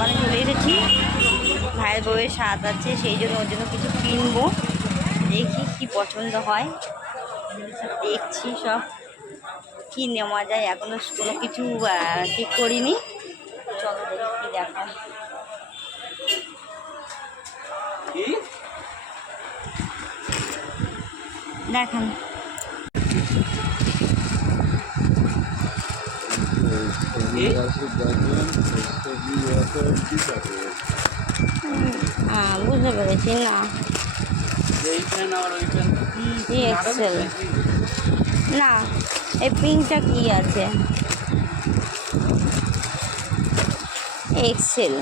দোকানে চলে এসেছি। ভাইয়ের বউয়ের স্বাদ আছে সেই জন্য ওর জন্য কিছু কিনবো। দেখি কি পছন্দ হয়। দেখছি সব। কি নেওয়া যায় এখনও কোনো কিছু ঠিক করিনি। চলো দেখি কি? দেখা দেখান। বুঝতে পেরেছি না। এক্সেল না এই পিঙ্কটা কি আছে? এক্সেল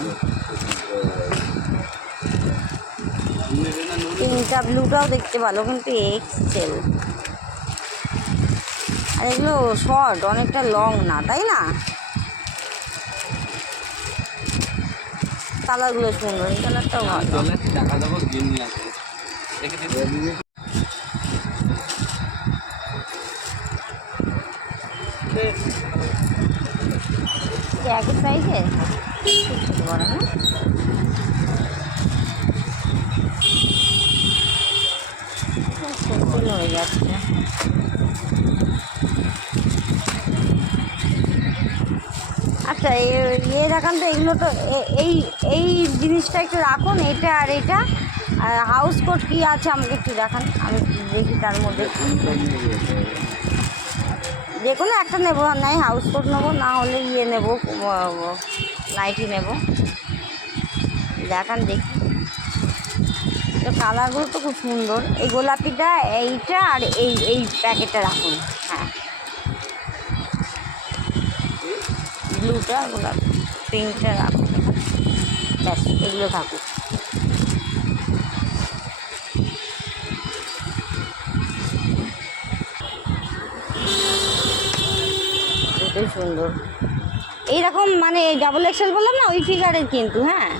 পিঙ্কটা ব্লুটাও দেখতে ভালো কিন্তু এক্সেল আর এগুলো শর্ট অনেকটা লং না তাই না? কালারগুলো সুন্দর কালারটাও ভালো। টাকা দেবো দেখে দিবি এটা একই সাইজে বড় না ফুল হয়ে যাচ্ছে আচ্ছা ইয়ে রাখান তো এগুলো তো এই এই জিনিসটা একটু রাখুন, এটা আর এটা। হাউস কোট কী আছে আমাকে একটু দেখান, আমি দেখি তার মধ্যে। যে কোনো একটা নেব নাই হাউস কোট নেব, না হলে ইয়ে নেব নাইটি নেব। দেখান দেখি। তো কালারগুলো তো খুব সুন্দর। এই গোলাপিটা, এইটা আর এই এই প্যাকেটটা রাখুন হ্যাঁ ব্লুটা গোলাপি পিঙ্কটা রাখুন ব্যাস এগুলো থাকুক দুটোই সুন্দর। এইরকম মানে ডাবল এক্সেল বললাম না ওই ফিগারের কিন্তু হ্যাঁ?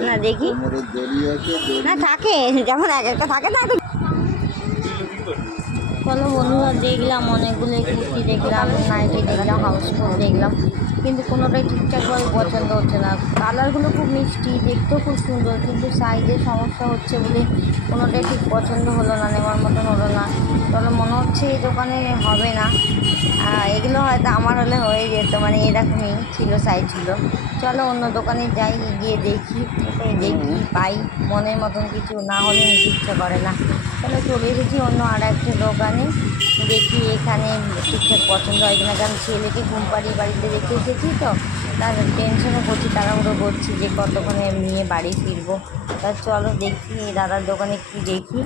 না দেখি। না থাকে। যেমন এক একটা থাকে না চলো বন্ধুরা, দেখলাম অনেকগুলো কুর্তি, দেখলাম নাইটি দেখলাম হাউস কোট দেখলাম। কিন্তু কোনোটাই ঠিকঠাকভাবে পছন্দ হচ্ছে না। কালারগুলো খুব মিষ্টি, দেখতেও খুব সুন্দর, কিন্তু সাইজের সমস্যা হচ্ছে বলে কোনোটাই ঠিক পছন্দ হলো না, নেওয়ার মতন হলো না। চলো মনে হচ্ছে এই দোকানে হবে না। এগুলো হয়তো আমার হলে হয়ে যেত মানে এরকমই ছিল সাইজ ছিল চলো অন্য দোকানে যাই, গিয়ে দেখি দেখি পাই। মনের মতন কিছু না হলে নিতে ইচ্ছে করে না। চলো চলে এসেছি অন্য আর একটা দোকানে। দেখি এখানে ঠিকঠাক পছন্দ হয় কিনা। কারণ ছেলেকে ঘুম পাড়িয়ে বাড়িতে রেখে এসেছি তো। তার টেনশনও করছি তাড়াহুড়ো করছি যে কতক্ষণে নিয়ে বাড়ি ফিরবো। তা চলো দেখি দাদার দোকানে কি দেখি।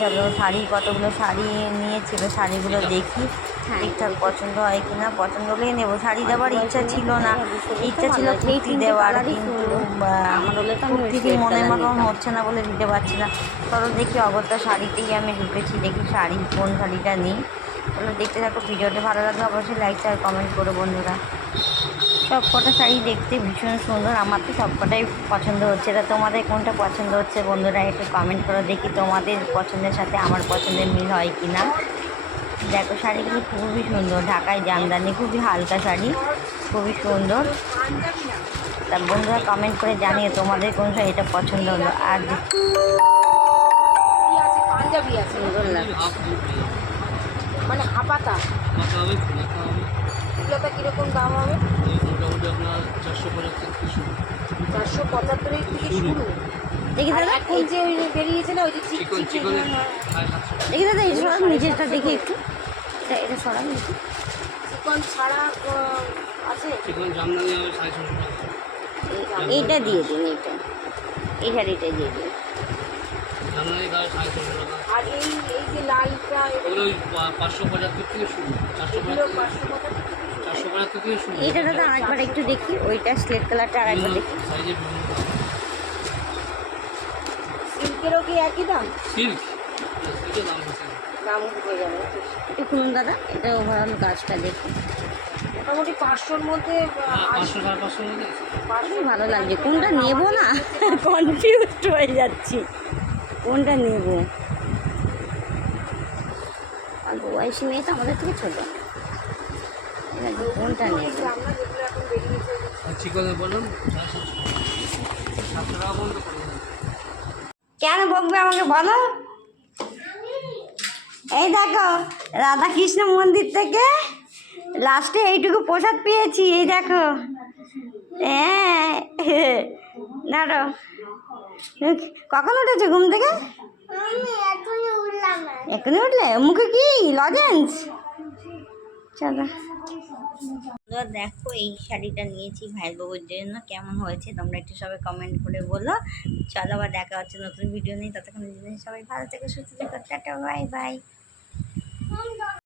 চলো শাড়ি কতগুলো শাড়ি নিয়েছিল শাড়িগুলো দেখি ঠিকঠাক পছন্দ হয় কি না পছন্দ হলেই নেব। শাড়ি দেওয়ার ইচ্ছা ছিল না। ইচ্ছা ছিল কুর্তি দেওয়ার কিন্তু আমার হলে তো কুর্তি মনের মতন হচ্ছে না বলে দিতে পারছি না। চলো দেখি অগত্যা শাড়িতেই আমি ঢুকেছি দেখি শাড়ি কোন শাড়িটা নিই। চলো দেখতে থাকো ভিডিওটা ভালো লাগলে অবশ্যই লাইক আর কমেন্ট করো বন্ধুরা। সব কটা শাড়ি দেখতে ভীষণ সুন্দর। আমার তো সব কটাই পছন্দ হচ্ছে। তা তোমাদের কোনটা পছন্দ হচ্ছে বন্ধুরা? একটু কমেন্ট করে দেখি তোমাদের পছন্দের সাথে আমার পছন্দের মিল হয় কি না দেখো শাড়িগুলো খুবই সুন্দর। ঢাকায় জামদানি খুবই হালকা শাড়ি খুবই সুন্দর। তা বন্ধুরা কমেন্ট করে জানিয়ে তোমাদের কোন শাড়িটা পছন্দ হলো। আর সুন্দর মানে হাপাতা কীরকম দাম হবে? মোটামুটি আপনার চারশো পঁচাত্তর থেকে শুরু। চারশো পঁচাত্তরের থেকে শুরু। দেখি দাদা এখন যে ওই বেরিয়েছে না ওই যে চিকন দেখি দাদা এই সরান নিচেরটা দেখি একটু। এটা এটা সরান দেখি। চিকন ছাড়া আছে? চিকন জামদানি হবে সাড়ে ছশো টাকা। এই- এইটা দিয়ে দিন এইটা। এই শাড়িটা দিয়ে দিন। জামদানি দাও সাড়ে ছশো টাকা। আর এই এই যে লালটা ওই পাঁচশো পঁচাত্তর থেকে শুরু। চারশো পঁচাত্তর। এইটা দাদা আরেকবার একটু দেখি ওইটা স্লেট কালারটা আরেকবার দেখি। সিল্কেরও কি একই দাম? সিল্ক। দাম হয়ে যাবে। একটু খুলুন দাদা এটা ওভারঅল গাছটা দেখি। মোটামুটি পাঁচশোর মধ্যে হ্যাঁ, পাঁচশো ভালো লাগছে। কোনটা নেব না? কনফিউজড হয়ে যাচ্ছি। কোনটা নেব? আর বয়সী মেয়ে তো আমাদের থেকে ছোটো। কোনটা। কেন বকবে আমাকে বলো? এই দেখো রাধা কৃষ্ণ মন্দির থেকে লাস্টে এইটুকু প্রসাদ পেয়েছি এই দেখো। হ্যাঁ কখন উঠেছো ঘুম থেকে? এখনই উঠলে? মুখে কি? লজেন্স? চলো। দেখো এই শাড়িটা নিয়েছি ভাই বাবুর জন্য। কেমন হয়েছে তোমরা একটু সবাই কমেন্ট করে বলো। চলো আবার দেখা হচ্ছে নতুন ভিডিও নিয়ে। ততক্ষণ সবাই ভালো থেকে, সুস্থ থাকো, টাটা বাই বাই